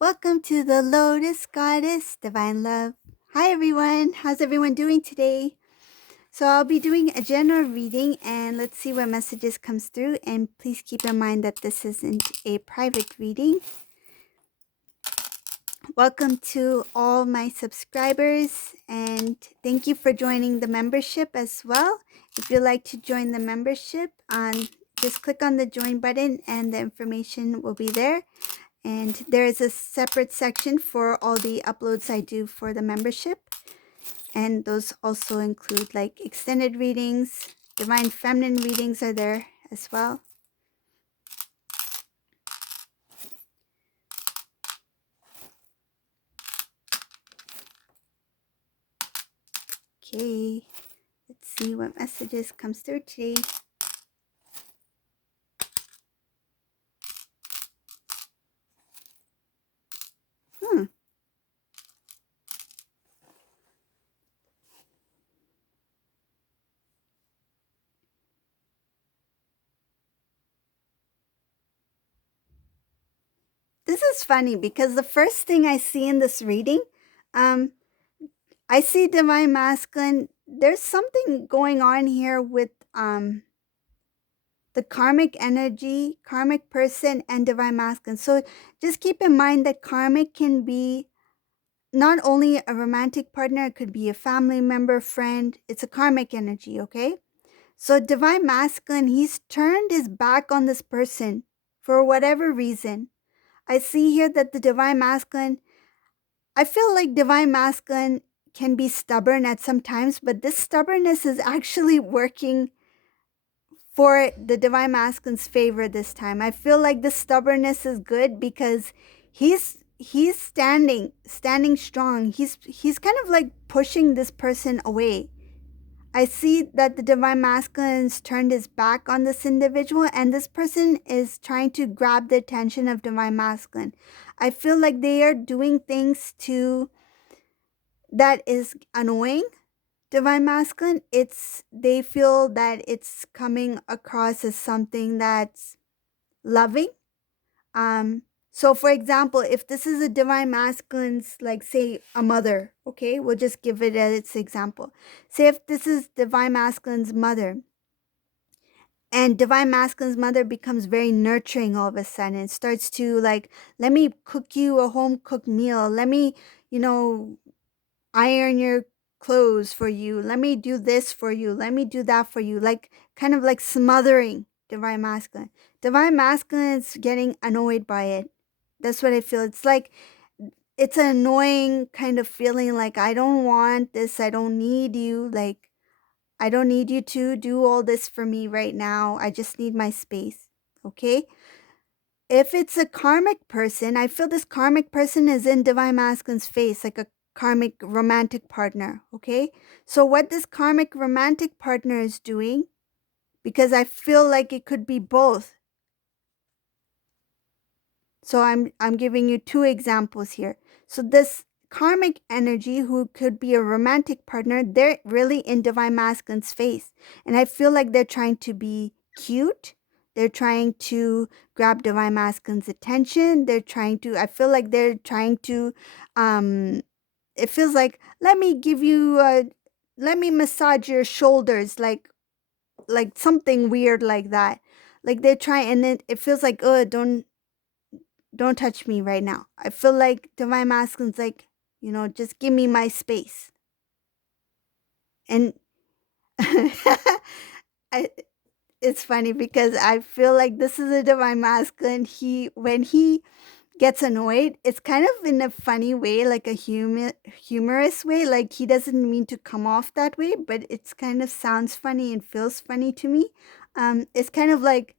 Welcome to the Lotus Goddess Divine Love. Hi everyone, how's everyone doing today? So I'll be doing a general reading and let's see what messages comes through, and please keep in mind that this isn't a private reading. Welcome to all my subscribers and thank you for joining the membership as well. If you'd like to join the membership, just click on the join button and the information will be there. And there is a separate section for all the uploads I do for the membership. And those also include like extended readings, divine feminine readings are there as well. Okay, let's see what messages comes through today. This is funny because the first thing I see in this reading, I see divine masculine. There's something going on here with the karmic energy, karmic person, and divine masculine. So just keep in mind that karmic can be not only a romantic partner, it could be a family member, friend. It's a karmic energy, okay? So divine masculine, he's turned his back on this person for whatever reason. I see here that the divine masculine, I feel like divine masculine can be stubborn at some times, but this stubbornness is actually working for the divine masculine's favor this time. I feel like the stubbornness is good because he's standing strong. He's kind of like pushing this person away. I see that the divine masculine's turned his back on this individual and this person is trying to grab the attention of divine masculine. I feel like they are doing things that is annoying divine masculine. They feel that it's coming across as something that's loving. So for example, if this is a divine masculine's, like say a mother, okay, we'll just give it as its example. Say if this is divine masculine's mother, and divine masculine's mother becomes very nurturing all of a sudden and starts to like, let me cook you a home cooked meal, let me, iron your clothes for you, let me do this for you, let me do that for you, like kind of like smothering divine masculine. Divine masculine is getting annoyed by it. That's what I feel. It's like it's an annoying kind of feeling, like I don't want this, I don't need you, like I don't need you to do all this for me right now, I just need my space. Okay, if it's a karmic person, I feel this karmic person is in divine masculine's face, like a karmic romantic partner. Okay, so what this karmic romantic partner is doing, because I feel like it could be both. So I'm giving you two examples here. So this karmic energy, who could be a romantic partner, they're really in divine masculine's face, and I feel like they're trying to be cute. They're trying to grab divine masculine's attention. I feel like they're trying to, it feels like, let me massage your shoulders, like something weird like that. Like they're trying, and then it feels like, oh, don't touch me right now. I feel like divine masculine's like, just give me my space. And I, it's funny because I feel like this is a divine masculine. When he gets annoyed, it's kind of in a funny way, like a humorous way. Like he doesn't mean to come off that way, but it's kind of sounds funny and feels funny to me. It's kind of like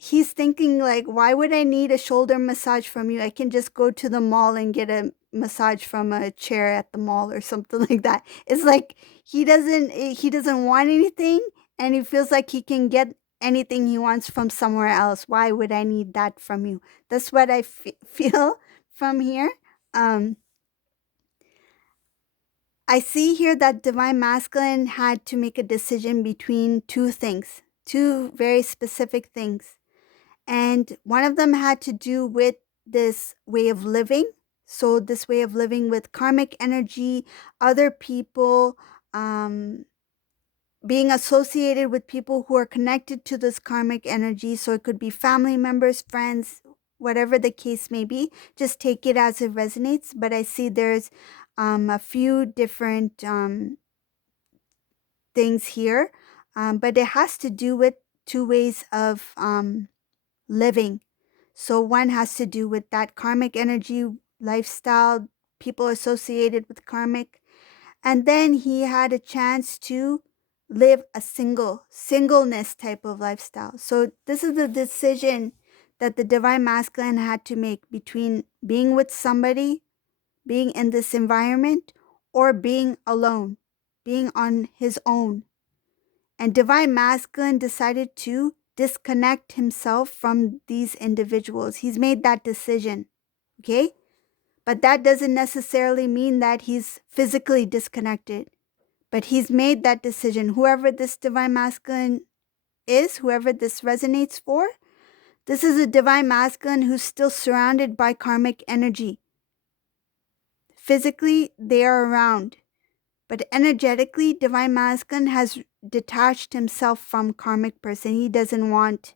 he's thinking like, why would I need a shoulder massage from you? I can just go to the mall and get a massage from a chair at the mall or something like that. It's like he doesn't want anything, and he feels like he can get anything he wants from somewhere else. Why would I need that from you? That's what I feel from here. Um, I see here that divine masculine had to make a decision between two things, two very specific things. And one of them had to do with this way of living. So, this way of living with karmic energy, other people, um, being associated with people who are connected to this karmic energy. So, it could be family members, friends, whatever the case may be. Just take it as it resonates. But I see there's a few different things here, but it has to do with two ways of living. So one has to do with that karmic energy, lifestyle, people associated with karmic. And then he had a chance to live a singleness type of lifestyle. So this is the decision that the divine masculine had to make between being with somebody, being in this environment, or being alone, being on his own. And divine masculine decided to disconnect himself from these individuals. He's made that decision. Okay? But that doesn't necessarily mean that he's physically disconnected. But he's made that decision. Whoever this divine masculine is, whoever this resonates for, this is a divine masculine who's still surrounded by karmic energy. Physically, they are around. But energetically, divine masculine has detached himself from karmic person. He doesn't want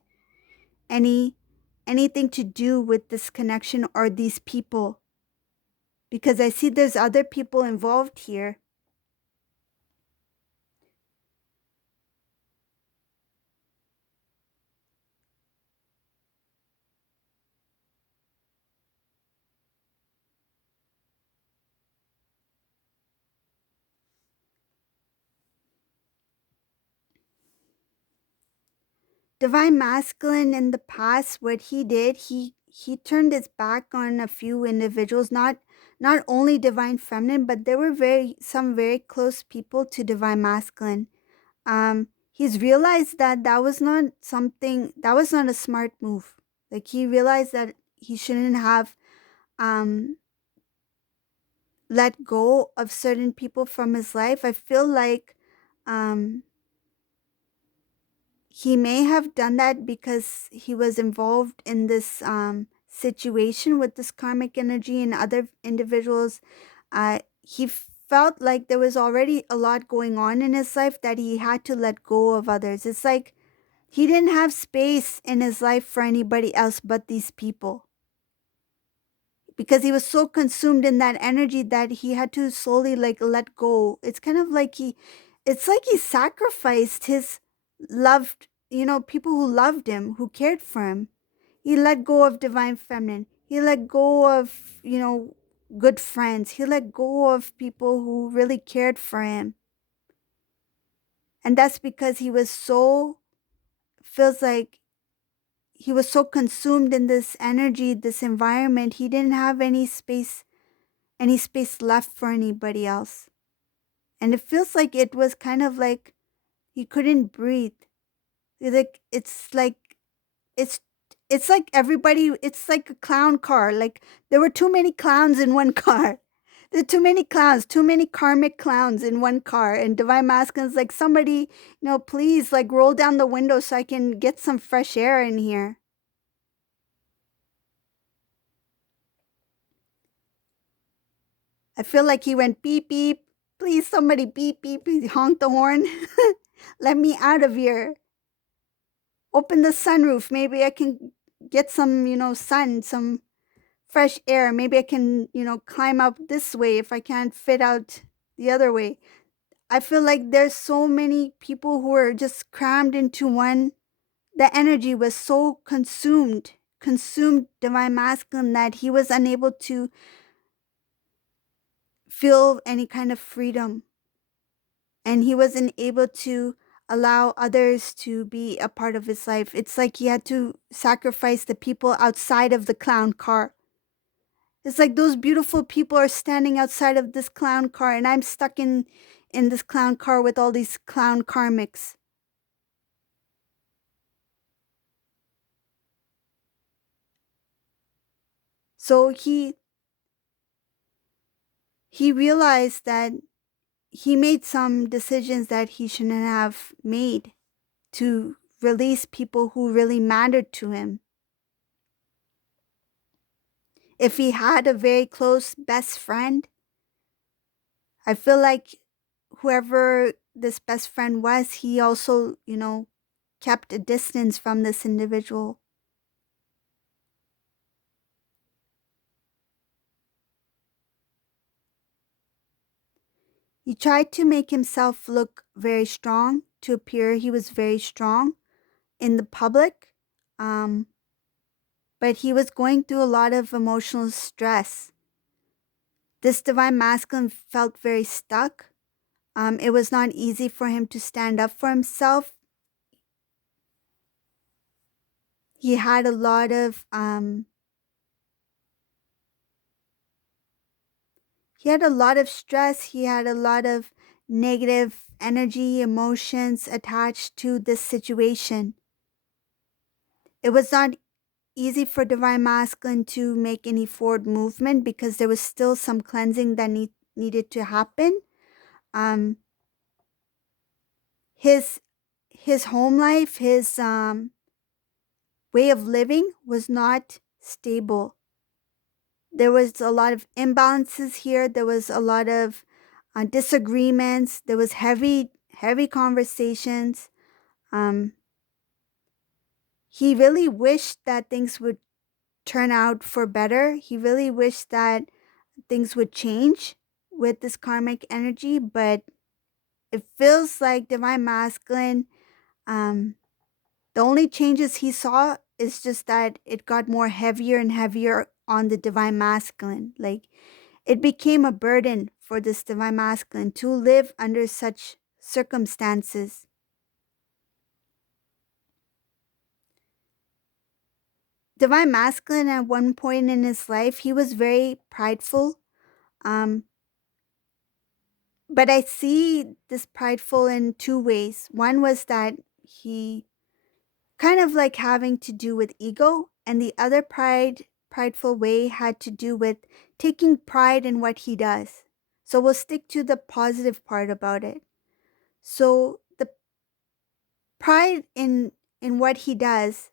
anything to do with this connection or these people, because I see there's other people involved here. Divine masculine in the past, what he did, he turned his back on a few individuals, not only divine feminine, but there were some very close people to divine masculine. He's realized that that was not a smart move. Like, he realized that he shouldn't have let go of certain people from his life. I feel like um, he may have done that because he was involved in this situation with this karmic energy and other individuals. He felt like there was already a lot going on in his life that he had to let go of others. It's like he didn't have space in his life for anybody else but these people, because he was so consumed in that energy that he had to slowly like let go. It's kind of like it's like he sacrificed his loved, people who loved him, who cared for him. He let go of divine feminine. He let go of, good friends. He let go of people who really cared for him. And that's because feels like he was so consumed in this energy, this environment, he didn't have any space left for anybody else. And it feels like it was kind of like he couldn't breathe. Like it's it's like everybody, it's like a clown car. Like, there were too many clowns in one car. There are too many clowns, too many karmic clowns in one car. And divine masculine's like, somebody, please, like, roll down the window so I can get some fresh air in here. I feel like he went beep beep. Please, somebody beep beep, honk the horn. Let me out of here. Open the sunroof. Maybe I can get some, sun, some fresh air. Maybe I can, climb up this way if I can't fit out the other way. I feel like there's so many people who are just crammed into one. The energy was so consumed divine masculine, that he was unable to feel any kind of freedom. And he wasn't able to allow others to be a part of his life. It's like he had to sacrifice the people outside of the clown car. It's like those beautiful people are standing outside of this clown car, and I'm stuck in this clown car with all these clown karmics. So he realized that he made some decisions that he shouldn't have made to release people who really mattered to him. If he had a very close best friend, I feel like whoever this best friend was, he also, kept a distance from this individual. He tried to make himself look very strong, to appear he was very strong in the public. Um, but he was going through a lot of emotional stress. This divine masculine felt very stuck. It was not easy for him to stand up for himself. He had a lot of stress. He had a lot of negative energy, emotions attached to this situation. It was not easy for divine masculine to make any forward movement because there was still some cleansing that needed to happen. Um, his his home life, his way of living was not stable. There was a lot of imbalances here. There was a lot of disagreements. There was heavy conversations. Um, he really wished that things would turn out for better. He really wished that things would change with this karmic energy, but it feels like divine masculine. Um, the only changes he saw is just that it got more heavier and heavier on the divine masculine. Like it became a burden for this divine masculine to live under such circumstances. Divine masculine at one point in his life, he was very prideful. Um, but I see this prideful in two ways. One was that he kind of like having to do with ego, and the other prideful way had to do with taking pride in what he does. So we'll stick to the positive part about it. So the pride in what he does,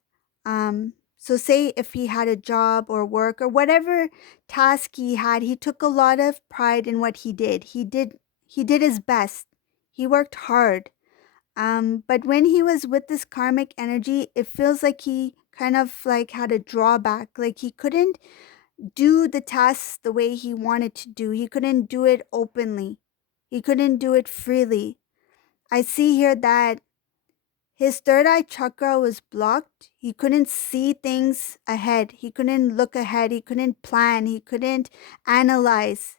so say if he had a job or work or whatever task he had, he took a lot of pride in what he did his best. He worked hard. But when he was with this karmic energy, it feels like he kind of like had a drawback. Like he couldn't do the tasks the way he wanted to do. He couldn't do it openly. He couldn't do it freely. I see here that his third eye chakra was blocked. He couldn't see things ahead. He couldn't look ahead. He couldn't plan. He couldn't analyze.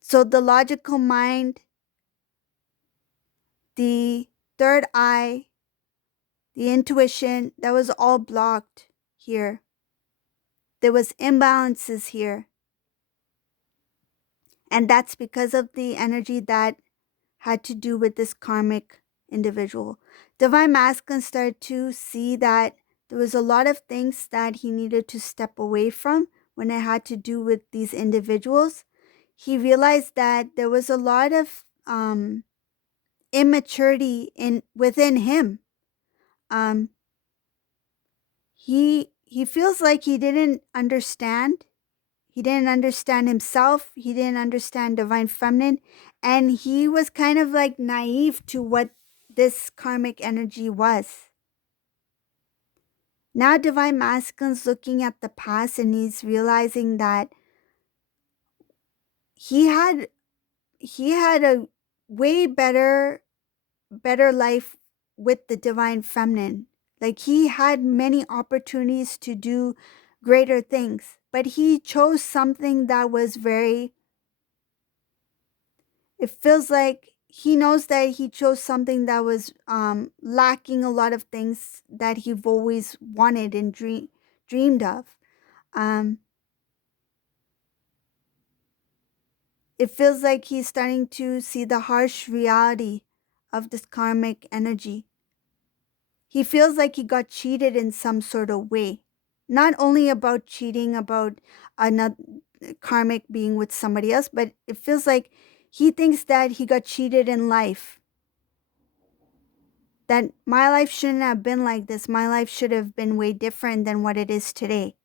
So the logical mind, the third eye, the intuition, that was all blocked here. There was imbalances here. And that's because of the energy that had to do with this karmic individual. Divine masculine started to see that there was a lot of things that he needed to step away from when it had to do with these individuals. He realized that there was a lot of immaturity within him. Um, he feels like he didn't understand. He didn't understand himself. He didn't understand divine feminine. And he was kind of like naive to what this karmic energy was. Now, divine masculine's looking at the past and he's realizing that he had a way better life with the divine feminine. Like he had many opportunities to do greater things, but he chose something that was very, it feels like he knows that he chose something that was lacking a lot of things that he've always wanted and dreamed of. Um, it feels like he's starting to see the harsh reality of this karmic energy. He feels like he got cheated in some sort of way. Not only about cheating, about another karmic being with somebody else, but it feels like he thinks that he got cheated in life. That my life shouldn't have been like this. My life should have been way different than what it is today.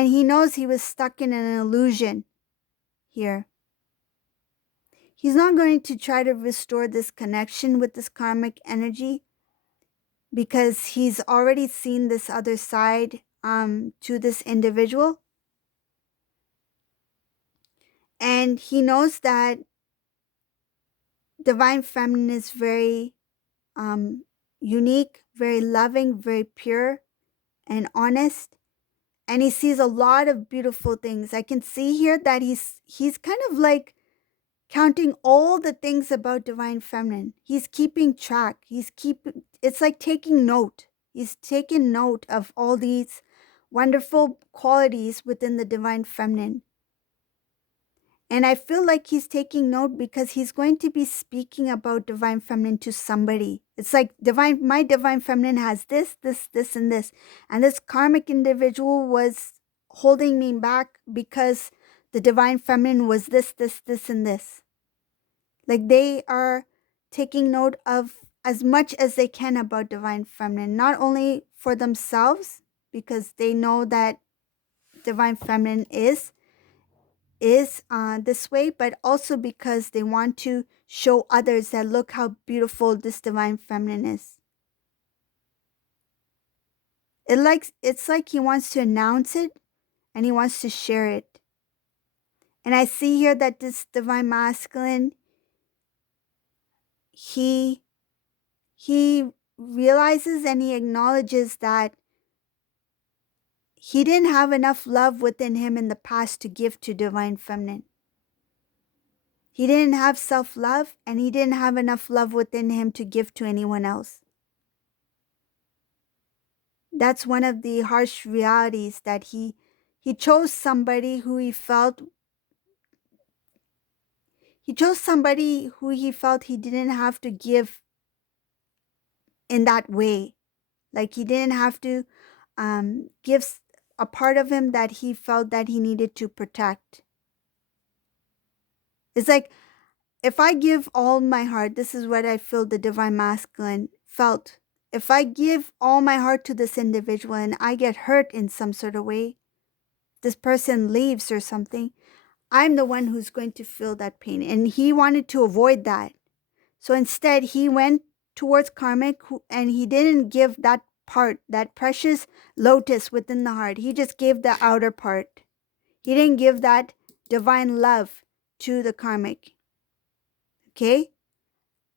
And he knows he was stuck in an illusion here. He's not going to try to restore this connection with this karmic energy because he's already seen this other side to this individual. And he knows that Divine Feminine is very unique, very loving, very pure and honest. And he sees a lot of beautiful things. I can see here that he's kind of like counting all the things about Divine Feminine. He's keeping track. It's like taking note. He's taking note of all these wonderful qualities within the Divine Feminine. And I feel like he's taking note because he's going to be speaking about Divine Feminine to somebody. It's like my Divine Feminine has this, this, this, and this. And this karmic individual was holding me back because the Divine Feminine was this, this, this, and this. Like they are taking note of as much as they can about Divine Feminine, not only for themselves, because they know that Divine Feminine is this way, but also because they want to show others that look how beautiful this Divine Feminine is. It's like he wants to announce it and he wants to share it. And I see here that this Divine Masculine, he realizes and he acknowledges that he didn't have enough love within him in the past to give to Divine Feminine. He didn't have self-love and he didn't have enough love within him to give to anyone else. That's one of the harsh realities, that he chose somebody who he felt he felt he didn't have to give in that way. Like he didn't have to give a part of him that he felt that he needed to protect. It's like, if I give all my heart, this is what I feel the Divine Masculine felt. If I give all my heart to this individual and I get hurt in some sort of way, this person leaves or something, I'm the one who's going to feel that pain. And he wanted to avoid that. So instead, he went towards karmic and he didn't give that part, that precious lotus within the heart. He just gave the outer part. He didn't give that divine love to the karmic. Okay?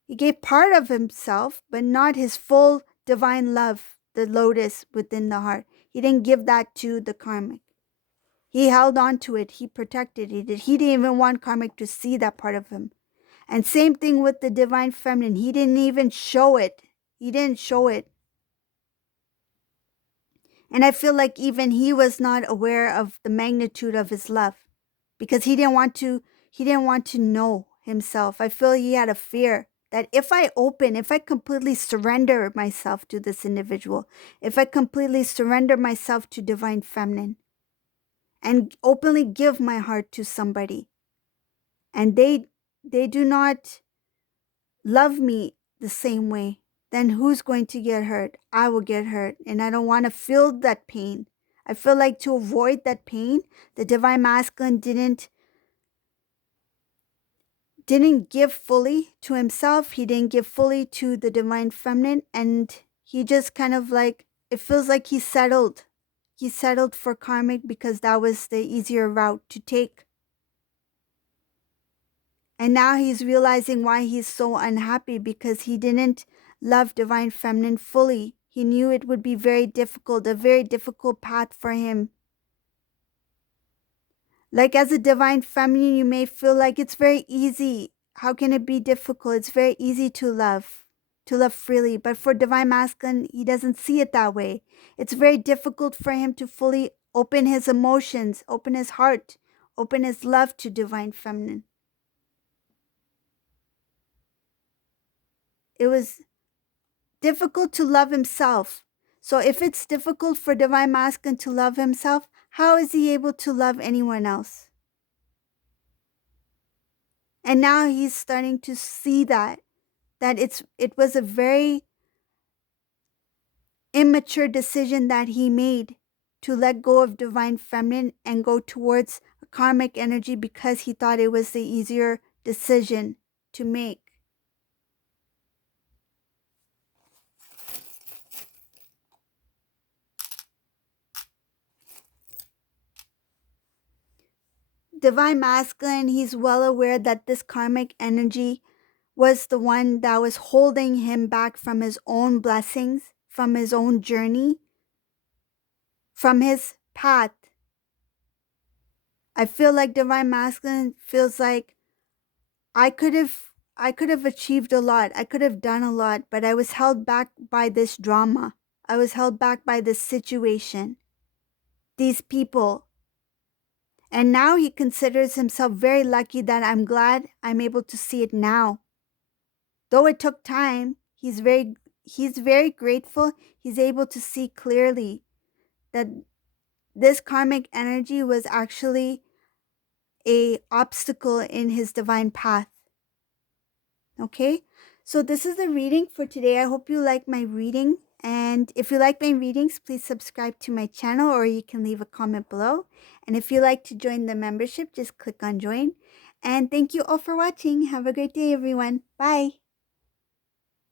He gave part of himself, but not his full divine love, the lotus within the heart. He didn't give that to the karmic. He held on to it. He protected it. He didn't even want karmic to see that part of him. And same thing with the Divine Feminine. He didn't even show it. He didn't show it. And I feel like even he was not aware of the magnitude of his love because he didn't want to know himself. I feel he had a fear that if I completely surrender myself to this individual, if I completely surrender myself to Divine Feminine and openly give my heart to somebody, and they do not love me the same way, then who's going to get hurt? I will get hurt, and I don't want to feel that pain. I feel like to avoid that pain, the Divine Masculine didn't give fully to himself. He didn't give fully to the Divine Feminine, and he just kind of like, it feels like he settled. He settled for karmic because that was the easier route to take. And now he's realizing why he's so unhappy, because he didn't love Divine Feminine fully. He knew it would be very difficult, a very difficult path for him. Like as a Divine Feminine, you may feel like it's very easy. How can it be difficult? It's very easy to love freely. But for Divine Masculine, he doesn't see it that way. It's very difficult for him to fully open his emotions, open his heart, open his love to Divine Feminine. It was difficult to love himself. So if it's difficult for Divine Masculine to love himself, how is he able to love anyone else? And now he's starting to see that it was a very immature decision that he made to let go of divine feminine and go towards a karmic energy because he thought it was the easier decision to make. Divine masculine, he's well aware that this karmic energy was the one that was holding him back from his own blessings, from his own journey, from his path. I feel like divine masculine feels like I could have achieved a lot. I could have done a lot, but I was held back by this drama. I was held back by this situation, these people. And now he considers himself very lucky that I'm glad I'm able to see it now. Though it took time, he's very grateful he's able to see clearly that this karmic energy was actually a obstacle in his divine path. Okay? So this is the reading for today. I hope you like my reading. And if you like my readings, please subscribe to my channel or you can leave a comment below. And if you like to join the membership, just click on join. And thank you all for watching. Have a great day, everyone. Bye.